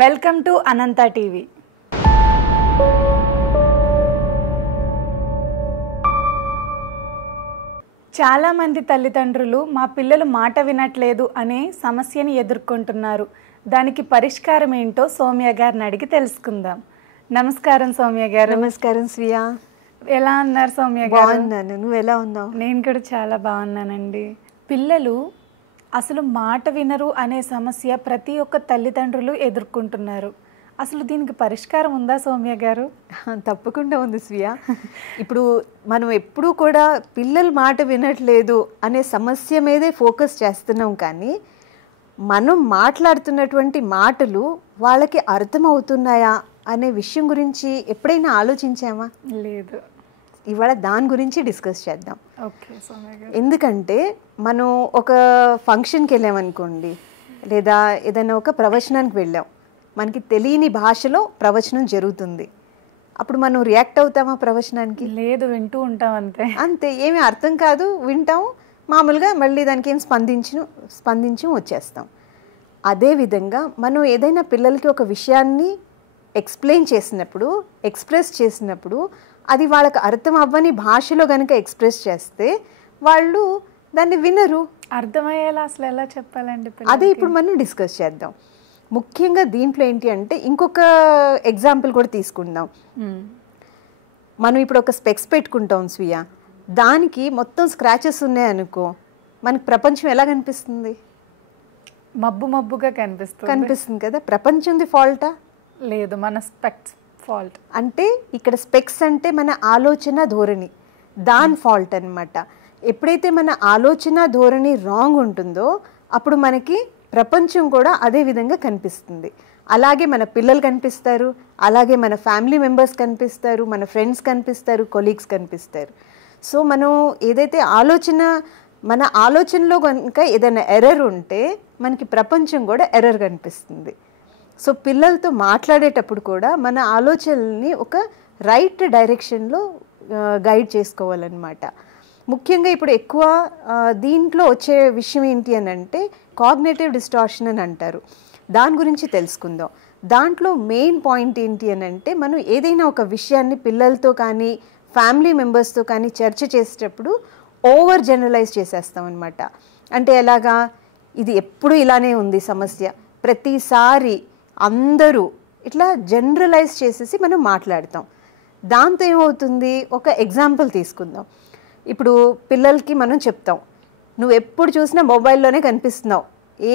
Welcome to Anantha TV. చాలామంది తల్లిదండ్రులు మా పిల్లలు మాట వినట్లేదు అనే సమస్యని ఎదుర్కొంటున్నారు. దానికి పరిష్కారం ఏంటో సౌమ్య గారిని అడిగి తెలుసుకుందాం. నమస్కారం సౌమ్య గారు. నమస్కారం శ్రియా. ఎలా ఉన్నారు సౌమ్య గారు? బాగున్నాను, నువ్వు ఎలా ఉన్నావు? నేను కూడా చాలా బాగున్నానండి. పిల్లలు అసలు మాట వినరు అనే సమస్య ప్రతి ఒక్క తల్లిదండ్రులు ఎదుర్కొంటున్నారు. అసలు దీనికి పరిష్కారం ఉందా సౌమ్య గారు? తప్పకుండా ఉంది శ్రియా. ఇప్పుడు మనం ఎప్పుడూ కూడా పిల్లలు మాట వినట్లేదు అనే సమస్య మీదే ఫోకస్ చేస్తున్నాం, కానీ మనం మాట్లాడుతున్నటువంటి మాటలు వాళ్ళకి అర్థమవుతున్నాయా అనే విషయం గురించి ఎప్పుడైనా ఆలోచించామా? లేదు. ఇవాళ దాని గురించి డిస్కస్ చేద్దాం. ఓకే సౌమ్య గారు. ఎందుకంటే మనం ఒక ఫంక్షన్కి వెళ్ళామనుకోండి, లేదా ఏదైనా ఒక ప్రవచనానికి వెళ్ళాం, మనకి తెలియని భాషలో ప్రవచనం జరుగుతుంది. అప్పుడు మనం రియాక్ట్ అవుతామా ప్రవచనానికి? లేదు, వింటూ ఉంటాం అంతే. అంతే, ఏమీ అర్థం కాదు, వింటాం, మామూలుగా మళ్ళీ దానికి ఏం స్పందించి వచ్చేస్తాం. అదేవిధంగా మనం ఏదైనా పిల్లలకి ఒక విషయాన్ని ఎక్స్ప్లెయిన్ చేసినప్పుడు, ఎక్స్ప్రెస్ చేసినప్పుడు, అది వాళ్ళకి అర్థం అవ్వని భాషలో కనుక ఎక్స్ప్రెస్ చేస్తే వాళ్ళు దాన్ని వినరు. అర్థమయ్యేలా అసలు ఎలా చెప్పాలండి? అదే ఇప్పుడు మనం డిస్కస్ చేద్దాం. ముఖ్యంగా దీంట్లో ఏంటి అంటే, ఇంకొక ఎగ్జాంపుల్ కూడా తీసుకుందాం. మనం ఇప్పుడు ఒక స్పెక్స్ పెట్టుకుంటాం స్వియా, దానికి మొత్తం స్క్రాచెస్ ఉన్నాయనుకో, మనకి ప్రపంచం ఎలా కనిపిస్తుంది? మబ్బు మబ్బుగా కనిపిస్తుంది కదా. ప్రపంచంది ఫాల్టా? లేదు, మన స్పెక్స్ ఫాల్ట్. అంటే ఇక్కడ స్పెక్స్ అంటే మన ఆలోచన ధోరణి, దాని ఫాల్ట్ అన్నమాట. ఎప్పుడైతే మన ఆలోచన ధోరణి రాంగ్ ఉంటుందో అప్పుడు మనకి ప్రపంచం కూడా అదే విధంగా కనిపిస్తుంది. అలాగే మన పిల్లలు కనిపిస్తారు, అలాగే మన ఫ్యామిలీ మెంబర్స్ కనిపిస్తారు, మన ఫ్రెండ్స్ కనిపిస్తారు, కొలీగ్స్ కనిపిస్తారు. సో మనం ఏదైతే మన ఆలోచనలో కనుక ఏదైనా ఎర్రర్ ఉంటే మనకి ప్రపంచం కూడా ఎర్రర్ కనిపిస్తుంది. సో పిల్లలతో మాట్లాడేటప్పుడు కూడా మన ఆలోచనల్ని ఒక రైట్ డైరెక్షన్లో గైడ్ చేసుకోవాలన్నమాట. ముఖ్యంగా ఇప్పుడు ఎక్కువ దీంట్లో వచ్చే విషయం ఏంటి అని అంటే కాగ్నిటివ్ డిస్టార్షన్ అని అంటారు. దాని గురించి తెలుసుకుందాం. దాంట్లో మెయిన్ పాయింట్ ఏంటి అని అంటే, మనం ఏదైనా ఒక విషయాన్ని పిల్లలతో కానీ ఫ్యామిలీ మెంబర్స్తో కానీ చర్చ చేసేటప్పుడు ఓవర్ జనరలైజ్ చేసేస్తాం అనమాట. అంటే ఎలాగా, ఇది ఎప్పుడు ఇలానే ఉంది సమస్య, ప్రతిసారి అందరూ ఇట్లా జనరలైజ్ చేసేసి మనం మాట్లాడతాం. దాంతో ఏమవుతుంది, ఒక ఎగ్జాంపుల్ తీసుకుందాం. ఇప్పుడు పిల్లలకి మనం చెప్తాం, నువ్వు ఎప్పుడు చూసినా మొబైల్లోనే కనిపిస్తున్నావు,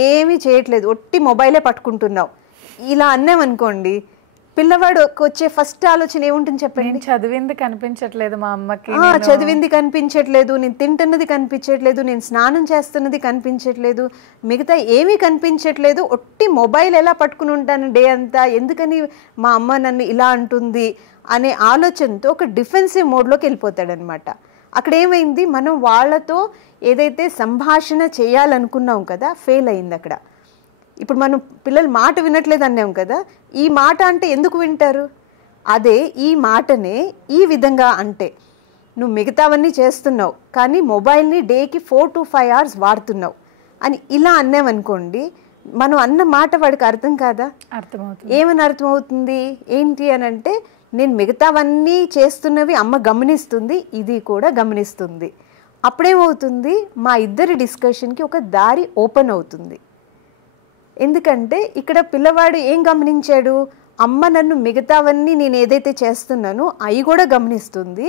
ఏమీ చేయట్లేదు, ఒట్టి మొబైలే పట్టుకుంటున్నావు, ఇలా అన్నామనుకోండి, పిల్లవాడు వచ్చే ఫస్ట్ ఆలోచన ఏముంటుంది చెప్పండి? చదివింది కనిపించట్లేదు మా అమ్మకి, చదివింది కనిపించట్లేదు, నేను తింటున్నది కనిపించట్లేదు, నేను స్నానం చేస్తున్నది కనిపించట్లేదు, మిగతా ఏమీ కనిపించట్లేదు, ఒట్టి మొబైల్ ఎలా పట్టుకుని ఉంటాను డే అంతా, ఎందుకని మా అమ్మ నన్ను ఇలా అంటుంది అనే ఆలోచనతో ఒక డిఫెన్సివ్ మోడ్లోకి వెళ్ళిపోతాడనమాట. అక్కడ ఏమైంది, మనం వాళ్ళతో ఏదైతే సంభాషణ చేయాలనుకున్నాం కదా, ఫెయిల్ అయింది అక్కడ. ఇప్పుడు మనం పిల్లలు మాట వినట్లేదు అన్నాం కదా, ఈ మాట అంటే ఎందుకు వింటారు? అదే ఈ మాటనే ఈ విధంగా అంటే, నువ్వు మిగతావన్నీ చేస్తున్నావు కానీ మొబైల్ని డేకి 4 to 5 hours వాడుతున్నావు అని ఇలా అన్నామనుకోండి, మనం అన్న మాట వాడికి అర్థం కాదా? అర్థమవుతుంది. ఏమని అర్థమవుతుంది? ఏంటి అని అంటే, నేను మిగతావన్నీ చేస్తున్నవి అమ్మ గమనిస్తుంది, ఇది కూడా గమనిస్తుంది. అప్పుడేమవుతుంది, మా ఇద్దరి డిస్కషన్కి ఒక దారి ఓపెన్ అవుతుంది. ఎందుకంటే ఇక్కడ పిల్లవాడు ఏం గమనించాడు, అమ్మ నన్ను మిగతావన్నీ నేను ఏదైతే చేస్తున్నానో అవి కూడా గమనిస్తుంది,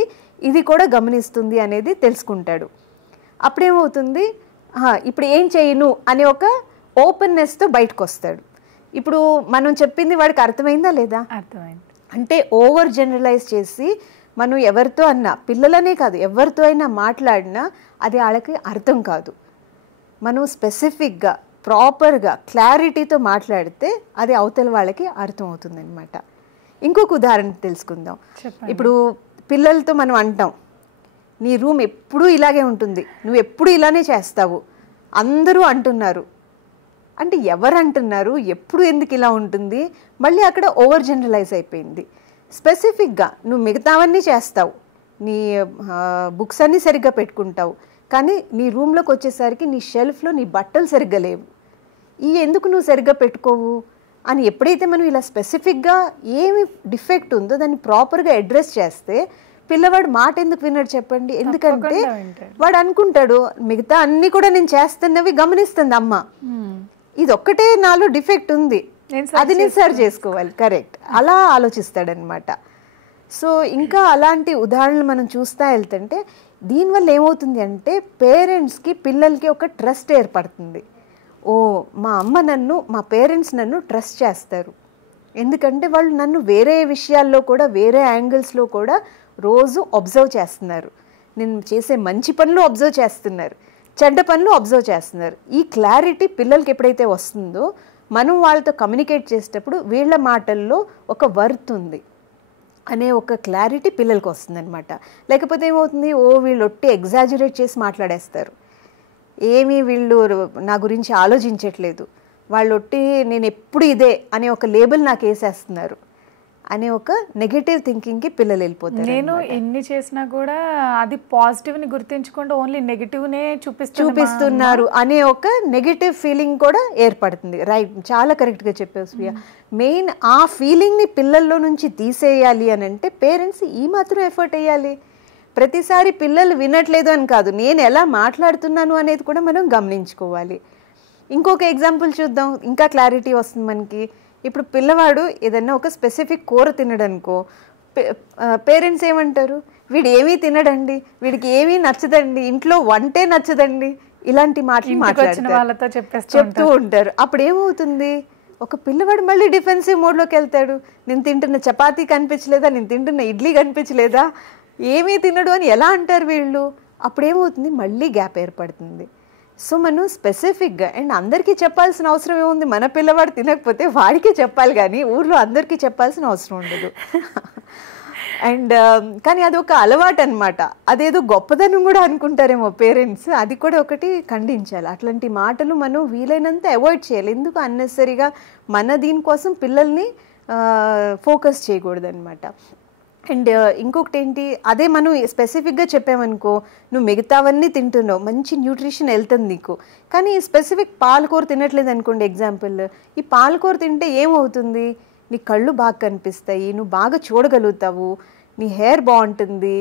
ఇది కూడా గమనిస్తుంది అనేది తెలుసుకుంటాడు. అప్పుడేమవుతుంది, ఇప్పుడు ఏం చేయను అనే ఒక ఓపెన్నెస్తో బయటకు వస్తాడు. ఇప్పుడు మనం చెప్పింది వాడికి అర్థమైందా లేదా? అర్థమైంది. అంటే ఓవర్ జనరలైజ్ చేసి మనం ఎవరితో అన్నా, పిల్లలనే కాదు ఎవరితో అయినా మాట్లాడినా అది వాళ్ళకి అర్థం కాదు. మనం స్పెసిఫిక్గా ప్రాపర్గా క్లారిటీతో మాట్లాడితే అది అవతల వాళ్ళకి అర్థమవుతుంది అనమాట. ఇంకొక ఉదాహరణ తెలుసుకుందాం. ఇప్పుడు పిల్లలతో మనం అంటాం, నీ రూమ్ ఎప్పుడూ ఇలాగే ఉంటుంది, నువ్వు ఎప్పుడు ఇలానే చేస్తావు, అందరూ అంటున్నారు. అంటే ఎవరు అంటున్నారు, ఎప్పుడు ఎందుకు ఇలా ఉంటుంది? మళ్ళీ అక్కడ ఓవర్ జనరలైజ్ అయిపోయింది. స్పెసిఫిక్గా నువ్వు మిగతావన్నీ చేస్తావు, నీ బుక్స్ అన్నీ సరిగ్గా పెట్టుకుంటావు, కానీ నీ రూమ్లోకి వచ్చేసరికి నీ షెల్ఫ్లో నీ బట్టలు సరిగ్గా లేవు. ఈ ఎందుకు నువ్వు సరిగ్గా పెట్టుకోవు అని ఎప్పుడైతే మనం ఇలా స్పెసిఫిక్గా ఏమి డిఫెక్ట్ ఉందో దాన్ని ప్రాపర్గా అడ్రస్ చేస్తే పిల్లవాడు మాట ఎందుకు విన్నాడు చెప్పండి? ఎందుకంటే వాడు అనుకుంటాడు మిగతా అన్ని కూడా నేను చేస్తున్నవి గమనిస్తుంది అమ్మ, ఇది ఒక్కటే నాలో డిఫెక్ట్ ఉంది, అది నేను సరి చేసుకోవాలి. కరెక్ట్, అలా ఆలోచిస్తాడనమాట. సో ఇంకా అలాంటి ఉదాహరణలు మనం చూస్తూ వెళ్తుంటే దీనివల్ల ఏమవుతుంది అంటే పేరెంట్స్కి పిల్లలకి ఒక ట్రస్ట్ ఏర్పడుతుంది. ఓ మా అమ్మ నన్ను, మా పేరెంట్స్ నన్ను ట్రస్ట్ చేస్తారు, ఎందుకంటే వాళ్ళు నన్ను వేరే విషయాల్లో కూడా వేరే యాంగిల్స్లో కూడా రోజు అబ్జర్వ్ చేస్తున్నారు, నేను చేసే మంచి పనులు అబ్జర్వ్ చేస్తున్నారు, చెడ్డ పనులు అబ్జర్వ్ చేస్తున్నారు. ఈ క్లారిటీ పిల్లలకి ఎప్పుడైతే వస్తుందో మనం వాళ్ళతో కమ్యూనికేట్ చేసేటప్పుడు వీళ్ళ మాటల్లో ఒక వర్త్ ఉంది అనే ఒక క్లారిటీ పిల్లలకి వస్తుందన్నమాట. లేకపోతే ఏమవుతుంది, ఓ వీళ్ళు ఒట్టి ఎగ్జాజరేట్ చేసి మాట్లాడేస్తారు, ఏమీ వీళ్ళు నా గురించి ఆలోచించట్లేదు, వాళ్ళు ఒట్టి నేను ఎప్పుడు ఇదే అనే ఒక లేబుల్ నాకు వేసేస్తున్నారు అనే ఒక నెగటివ్ థింకింగ్కి పిల్లలు వెళ్ళిపోతారు. నేను ఎన్ని చేసినా కూడా అది పాజిటివ్ని గుర్తించకుండా ఓన్లీ నెగిటివ్నే చూపిస్తున్నారు అనే ఒక నెగటివ్ ఫీలింగ్ కూడా ఏర్పడుతుంది. రైట్, చాలా కరెక్ట్గా చెప్పావు శ్రీయ. మెయిన్ ఆ ఫీలింగ్ని పిల్లల్లో నుంచి తీసేయాలి అని అంటే పేరెంట్స్ ఈ మాత్రం ఎఫర్ట్ వేయాలి. ప్రతిసారి పిల్లలు వినట్లేదు అని కాదు, నేను ఎలా మాట్లాడుతున్నాను అనేది కూడా మనం గమనించుకోవాలి. ఇంకొక ఎగ్జాంపుల్ చూద్దాం, ఇంకా క్లారిటీ వస్తుంది మనకి. ఇప్పుడు పిల్లవాడు ఏదన్నా ఒక స్పెసిఫిక్ కూర తినడనుకో, పేరెంట్స్ ఏమంటారు, వీడు ఏమీ తినడండి, వీడికి ఏమీ నచ్చదండి, ఇంట్లో వంటే నచ్చదండి, ఇలాంటి మాటలు మాట్లాడుతూ చెప్తూ ఉంటారు. అప్పుడు ఏమవుతుంది, ఒక పిల్లవాడు మళ్ళీ డిఫెన్సివ్ మోడ్లోకి వెళ్తాడు. నేను తింటున్న చపాతీ కనిపించలేదా, నేను తింటున్న ఇడ్లీ కనిపించలేదా, ఏమీ తినడు అని ఎలా అంటారు వీళ్ళు. అప్పుడేమవుతుంది, మళ్ళీ గ్యాప్ ఏర్పడుతుంది. సో మనం స్పెసిఫిక్గా, అండ్ అందరికీ చెప్పాల్సిన అవసరం ఏముంది, మన పిల్లవాడు తినకపోతే వాడికే చెప్పాలి కానీ ఊర్లో అందరికీ చెప్పాల్సిన అవసరం ఉండదు. అండ్ కానీ అది ఒక అలవాటు అనమాట, అదేదో గొప్పదనం కూడా అనుకుంటారేమో పేరెంట్స్, అది కూడా ఒకటి ఖండించాలి. అట్లాంటి మాటలు మనం వీలైనంత అవాయిడ్ చేయాలి. ఎందుకు అన్నెసరిగా మన దీనికోసం పిల్లల్ని ఫోకస్ చేయకూడదు అనమాట. అండ్ ఇంకొకటి ఏంటి, అదే మనం స్పెసిఫిక్గా చెప్పామనుకో, నువ్వు మిగతావన్నీ తింటున్నావు, మంచి న్యూట్రిషన్ వెళ్తుంది నీకు, కానీ స్పెసిఫిక్ పాలకూర తినట్లేదు అనుకోండి ఎగ్జాంపుల్. ఈ పాలకూర తింటే ఏమవుతుంది, నీ కళ్ళు బాగా కనిపిస్తాయి, నువ్వు బాగా చూడగలుగుతావు, నీ హెయిర్ బాగుంటుంది,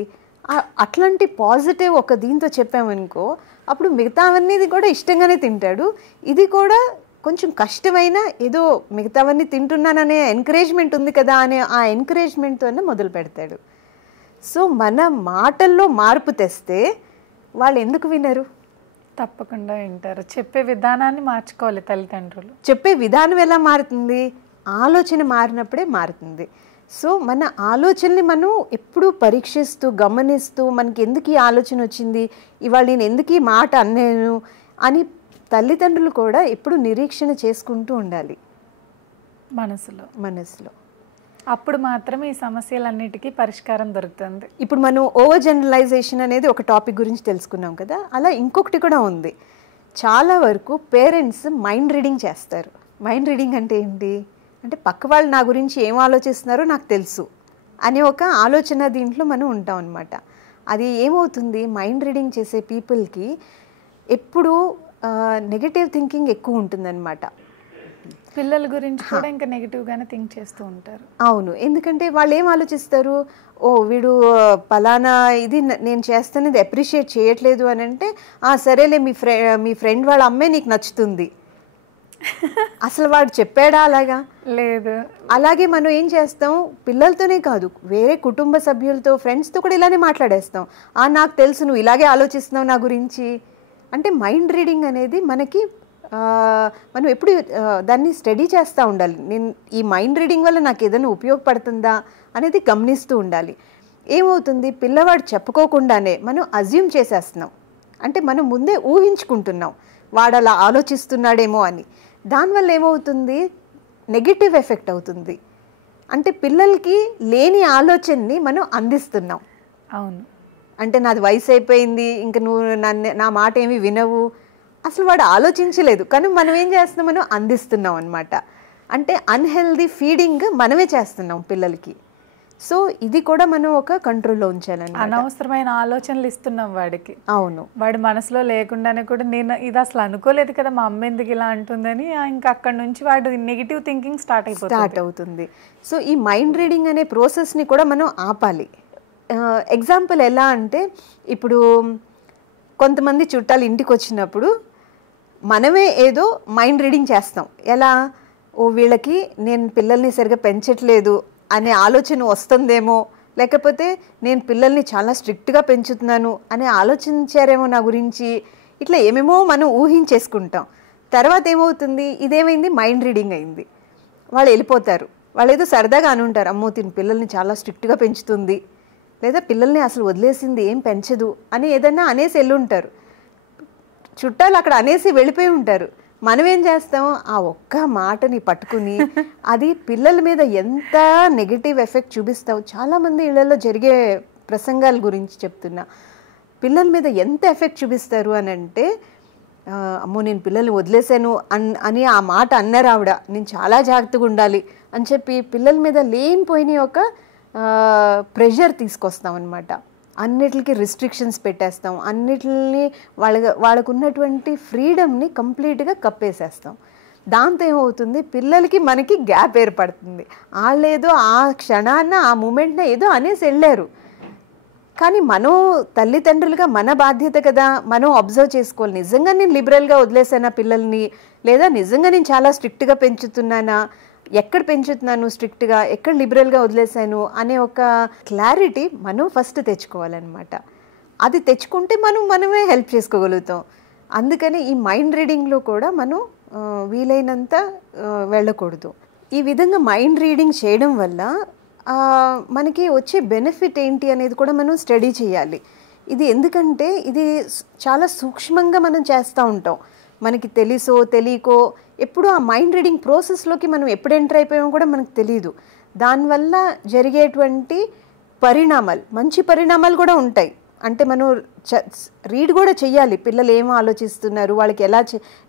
అట్లాంటి పాజిటివ్ ఒక దీంతో చెప్పామనుకో, అప్పుడు మిగతావన్నీ కూడా ఇష్టంగానే తింటాడు. ఇది కూడా కొంచెం కష్టమైన ఏదో మిగతావన్నీ తింటున్నాననే ఎంకరేజ్మెంట్ ఉంది కదా అనే ఆ ఎంకరేజ్మెంట్తోనే మొదలు పెడతాడు. సో మన మాటల్లో మార్పు తెస్తే వాళ్ళు ఎందుకు వినరు? తప్పకుండా వింటారు. చెప్పే విధానాన్ని మార్చుకోవాలి తల్లిదండ్రులు. చెప్పే విధానం ఎలా మారుతుంది, ఆలోచన మారినప్పుడే మారుతుంది. సో మన ఆలోచనని మనం ఎప్పుడూ పరీక్షిస్తూ గమనిస్తూ, మనకి ఎందుకు ఈ ఆలోచన వచ్చింది, ఇవాళ నేను ఎందుకు ఈ మాట అన్నాను అని తల్లిదండ్రులు కూడా ఎప్పుడు నిరీక్షణ చేసుకుంటూ ఉండాలి మనసులో. అప్పుడు మాత్రమే ఈ సమస్యలన్నిటికీ పరిష్కారం దొరుకుతుంది. ఇప్పుడు మనం ఓవర్ జనరలైజేషన్ అనేది ఒక టాపిక్ గురించి తెలుసుకున్నాం కదా, అలా ఇంకొకటి కూడా ఉంది. చాలా వరకు పేరెంట్స్ మైండ్ రీడింగ్ చేస్తారు. మైండ్ రీడింగ్ అంటే ఏంటి అంటే, పక్క వాళ్ళు నా గురించి ఏం ఆలోచిస్తున్నారో నాకు తెలుసు అనే ఒక ఆలోచన దీంట్లో మనం ఉంటాం అనమాట. అది ఏమవుతుంది, మైండ్ రీడింగ్ చేసే పీపుల్కి ఎప్పుడు నెగటివ్ థింకింగ్ ఎక్కువ ఉంటుందన్నమాట. పిల్లల గురించి కూడా ఇంకా నెగిటివ్గానే థింక్ చేస్తూ ఉంటారు. అవును, ఎందుకంటే వాళ్ళు ఏం ఆలోచిస్తారు, ఓ వీడు పలానా ఇది నేను చేస్తున్నది అప్రిషియేట్ చేయట్లేదు అని అంటే, సరేలే మీ ఫ్రెండ్ వాళ్ళ అమ్మే నీకు నచ్చుతుంది. అసలు వాడు చెప్పాడా అలాగా? లేదు. అలాగే మనం ఏం చేస్తాం, పిల్లలతోనే కాదు వేరే కుటుంబ సభ్యులతో, ఫ్రెండ్స్తో కూడా ఇలానే మాట్లాడేస్తాం. నాకు తెలుసు నువ్వు ఇలాగే ఆలోచిస్తున్నావు నా గురించి. అంటే మైండ్ రీడింగ్ అనేది మనకి మనం ఎప్పుడు దాన్ని స్టడీ చేస్తూ ఉండాలి. నేను ఈ మైండ్ రీడింగ్ వల్ల నాకు ఏదైనా ఉపయోగపడుతుందా అనేది గమనిస్తూ ఉండాలి. ఏమవుతుంది, పిల్లవాడు చెప్పుకోకుండానే మనం అజ్యూమ్ చేసేస్తున్నాం, అంటే మనం ముందే ఊహించుకుంటున్నాం వాడు అలా ఆలోచిస్తున్నాడేమో అని. దానివల్ల ఏమవుతుంది, నెగిటివ్ ఎఫెక్ట్ అవుతుంది. అంటే పిల్లలకి లేని ఆలోచనని మనం అందిస్తున్నాం. అవును, అంటే నాది వయసు అయిపోయింది, ఇంక నువ్వు నా మాట ఏమి వినవు, అసలు వాడు ఆలోచించలేదు, కానీ మనం ఏం చేస్తున్నాం, మనం అందిస్తున్నాం అనమాట. అంటే అన్హెల్దీ ఫీడింగ్ మనమే చేస్తున్నాం పిల్లలకి. సో ఇది కూడా మనం ఒక కంట్రోల్లో ఉంచాలని. అనవసరమైన ఆలోచనలు ఇస్తున్నాం వాడికి. అవును, వాడి మనసులో లేకుండానే కూడా నేను ఇది అసలు అనుకోలేదు కదా మా అమ్మ ఎందుకు ఇలా అంటుందని, ఇంకా అక్కడ నుంచి వాడు నెగిటివ్ థింకింగ్ స్టార్ట్ అవుతుంది. సో ఈ మైండ్ రీడింగ్ అనే ప్రాసెస్ని కూడా మనం ఆపాలి. ఎగ్జాంపుల్ ఎలా అంటే, ఇప్పుడు కొంతమంది చుట్టాలు ఇంటికి వచ్చినప్పుడు మనమే ఏదో మైండ్ రీడింగ్ చేస్తాం. ఎలా, ఓ వీళ్ళకి నేను పిల్లల్ని సరిగా పెంచట్లేదు అనే ఆలోచన వస్తుందేమో, లేకపోతే నేను పిల్లల్ని చాలా స్ట్రిక్ట్గా పెంచుతున్నాను అనే ఆలోచించారేమో నా గురించి, ఇట్లా ఏమేమో మనం ఊహించేసుకుంటాం. తర్వాత ఏమవుతుంది, ఇదేమైంది, మైండ్ రీడింగ్ అయింది. వాళ్ళు వెళ్ళిపోతారు. వాళ్ళు ఏదో సరదాగా అని ఉంటారు, అమ్మో తిని పిల్లల్ని చాలా స్ట్రిక్ట్గా పెంచుతుంది, లేదా పిల్లల్ని అసలు వదిలేసింది ఏం పెంచదు అని ఏదన్నా అనేసి వెళ్ళుంటారు. చుట్టాలు అక్కడ అనేసి వెళ్ళిపోయి ఉంటారు. మనం ఏం చేస్తాం, ఆ ఒక్క మాటని పట్టుకుని అది పిల్లల మీద ఎంత నెగిటివ్ ఎఫెక్ట్ చూపిస్తాం. చాలామంది ఇళ్లలో జరిగే ప్రసంగాల గురించి చెప్తున్నా. పిల్లల మీద ఎంత ఎఫెక్ట్ చూపిస్తారు అని అంటే, అమ్మో నేను పిల్లల్ని వదిలేశాను అని ఆ మాట అన్నారు ఆవిడ, నేను చాలా జాగ్రత్తగా ఉండాలి అని చెప్పి పిల్లల మీద లేనిపోయిన ఒక ప్రెషర్ తీసుకొస్తాం అనమాట. అన్నిటికి రిస్ట్రిక్షన్స్ పెట్టేస్తాం, అన్నిటిని వాళ్ళకు ఉన్నటువంటి ఫ్రీడమ్ని కంప్లీట్గా కప్పేసేస్తాం. దాంతో ఏమవుతుంది, పిల్లలకి మనకి గ్యాప్ ఏర్పడుతుంది. వాళ్ళేదో ఆ క్షణాన్న ఆ మూమెంట్న ఏదో అనేసి వెళ్ళారు, కానీ మనం తల్లిదండ్రులుగా మన బాధ్యత కదా, మనం అబ్జర్వ్ చేసుకోవాలి. నిజంగా నేను లిబరల్గా వదిలేసానా పిల్లల్ని, లేదా నిజంగా నేను చాలా స్ట్రిక్ట్గా పెంచుతున్నానా, ఎక్కడ పెంచుతున్నాను స్ట్రిక్ట్గా, ఎక్కడ లిబరల్గా వదిలేసాను అనే ఒక క్లారిటీ మనం ఫస్ట్ తెచ్చుకోవాలన్నమాట. అది తెచ్చుకుంటే మనమే హెల్ప్ చేసుకోగలుగుతాం. అందుకని ఈ మైండ్ రీడింగ్లో కూడా మనం వీలైనంత వెళ్ళకూడదు. ఈ విధంగా మైండ్ రీడింగ్ చేయడం వల్ల మనకి వచ్చే బెనిఫిట్ ఏంటి అనేది కూడా మనం స్టడీ చేయాలి. ఇది ఎందుకంటే ఇది చాలా సూక్ష్మంగా మనం చేస్తూ ఉంటాం. మనకి తెలుసో తెలియకో ఎప్పుడు ఆ మైండ్ రీడింగ్ ప్రాసెస్లోకి మనం ఎప్పుడు ఎంటర్ అయిపోయామో కూడా మనకు తెలియదు. దానివల్ల జరిగేటువంటి పరిణామాలు, మంచి పరిణామాలు కూడా ఉంటాయి. అంటే మనం రీడ్ కూడా చెయ్యాలి, పిల్లలు ఏమో ఆలోచిస్తున్నారు, వాళ్ళకి ఎలా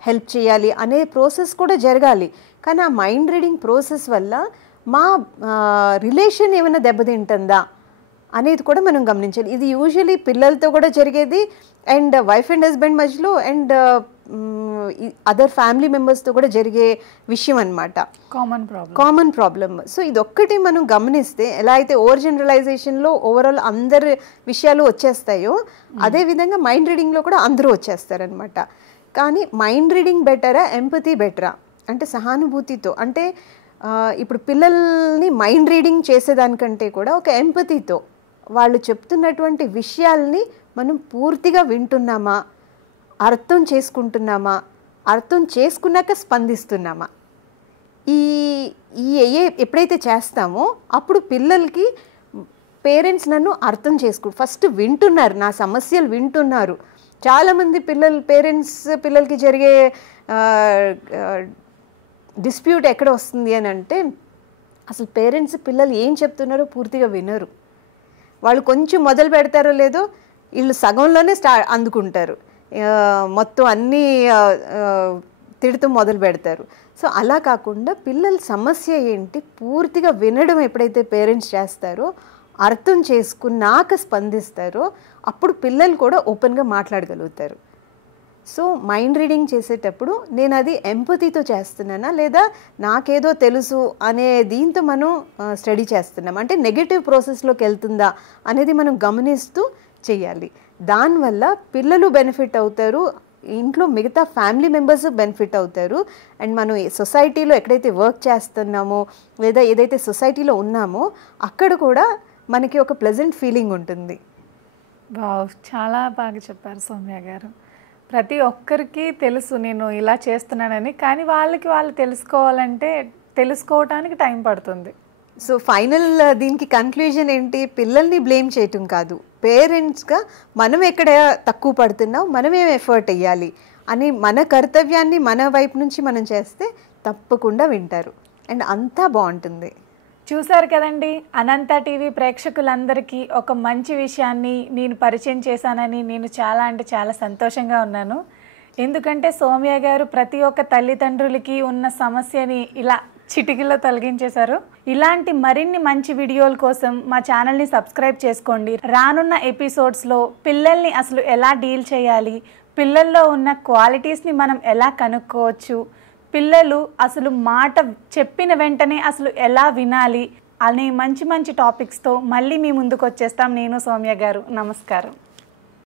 హెల్ప్ చేయాలి అనే ప్రాసెస్ కూడా జరగాలి. కానీ ఆ మైండ్ రీడింగ్ ప్రాసెస్ వల్ల మా రిలేషన్ ఏమైనా దెబ్బతింటుందా అనేది కూడా మనం గమనించాలి. ఇది యూజువలీ పిల్లలతో కూడా జరిగేది, అండ్ వైఫ్ అండ్ హస్బెండ్ మధ్యలో, అండ్ అదర్ ఫ్యామిలీ మెంబర్స్తో కూడా జరిగే విషయం అనమాట. Common problem. సో ఇదొక్కటి మనం గమనిస్తే, ఎలా అయితే ఓవర్ జనరలైజేషన్లో ఓవరాల్ అందరి విషయాలు వచ్చేస్తాయో అదేవిధంగా మైండ్ రీడింగ్లో కూడా అందరూ వచ్చేస్తారనమాట. కానీ మైండ్ రీడింగ్ బెటరా, ఎంపతి బెటరా అంటే సహానుభూతితో, అంటే ఇప్పుడు పిల్లల్ని మైండ్ రీడింగ్ చేసేదానికంటే కూడా ఒక ఎంపతితో వాళ్ళు చెప్తున్నటువంటి విషయాల్ని మనం పూర్తిగా వింటున్నామా, అర్థం చేసుకుంటున్నామా, అర్థం చేసుకున్నాక స్పందిస్తున్నామా, ఎప్పుడైతే చేస్తామో అప్పుడు పిల్లలకి పేరెంట్స్ నన్ను అర్థం ఫస్ట్ వింటున్నారు, నా సమస్యలు వింటున్నారు. చాలామంది పేరెంట్స్ పిల్లలకి జరిగే డిస్ప్యూట్ ఎక్కడ వస్తుంది అని అంటే, అసలు పేరెంట్స్ పిల్లలు ఏం చెప్తున్నారో పూర్తిగా వినరు. వాళ్ళు కొంచెం మొదలు పెడతారో లేదో వీళ్ళు సగంలోనే అందుకుంటారు, మొత్తం అన్నీ తిడుతూ మొదలు పెడతారు. సో అలా కాకుండా పిల్లల సమస్య ఏంటి పూర్తిగా వినడం ఎప్పుడైతే పేరెంట్స్ చేస్తారో, అర్థం చేసుకున్నాక స్పందిస్తారో, అప్పుడు పిల్లలు కూడా ఓపెన్గా మాట్లాడగలుగుతారు. సో మైండ్ రీడింగ్ చేసేటప్పుడు నేను అది ఎంపతితో చేస్తున్నానా, లేదా నాకేదో తెలుసు అనే దీంతో మనం స్టడీ చేస్తున్నాం, అంటే నెగటివ్ ప్రాసెస్లోకి వెళ్తుందా అనేది మనం గమనిస్తూ చేయాలి. దానివల్ల పిల్లలు బెనిఫిట్ అవుతారు, ఇంట్లో మిగతా ఫ్యామిలీ మెంబర్స్ బెనిఫిట్ అవుతారు, అండ్ మనం సొసైటీలో ఎక్కడైతే వర్క్ చేస్తున్నామో లేదా ఏదైతే సొసైటీలో ఉన్నామో అక్కడ కూడా మనకి ఒక ప్లెజెంట్ ఫీలింగ్ ఉంటుంది. చాలా బాగా చెప్పారు సౌమ్య గారు. ప్రతి ఒక్కరికి తెలుసు నేను ఇలా చేస్తున్నానని, కానీ వాళ్ళు తెలుసుకోవాలంటే తెలుసుకోవటానికి టైం పడుతుంది. సో ఫైనల్ దీనికి కన్క్లూజన్ ఏంటి, పిల్లల్ని బ్లేమ్ చేయటం కాదు, పేరెంట్స్గా మనం ఎక్కడ తక్కువ పడుతున్నాం, మనమేం ఎఫర్ట్ వేయాలి అని మన కర్తవ్యాన్ని మన వైపు నుంచి మనం చేస్తే తప్పకుండా వింటారు అండ్ అంతా బాగుంటుంది. చూశారు కదండి, అనంత టీవీ ప్రేక్షకులందరికీ ఒక మంచి విషయాన్ని నేను పరిచయం చేశానని నేను చాలా అంటే చాలా సంతోషంగా ఉన్నాను. ఎందుకంటే సౌమ్య గారు ప్రతి ఒక్క తల్లిదండ్రులకి ఉన్న సమస్యని ఇలా చిటికలో తొలగించేశారు. ఇలాంటి మరిన్ని మంచి వీడియోల కోసం మా ఛానల్ని సబ్స్క్రైబ్ చేసుకోండి. రానున్న ఎపిసోడ్స్లో పిల్లల్ని అసలు ఎలా డీల్ చేయాలి, పిల్లల్లో ఉన్న క్వాలిటీస్ని మనం ఎలా కనుక్కోవచ్చు, పిల్లలు అసలు మాట చెప్పిన వెంటనే అసలు ఎలా వినాలి అనే మంచి మంచి టాపిక్స్తో మళ్ళీ మీ ముందుకు వచ్చేస్తాం. నేను సౌమ్య గారు, నమస్కారం.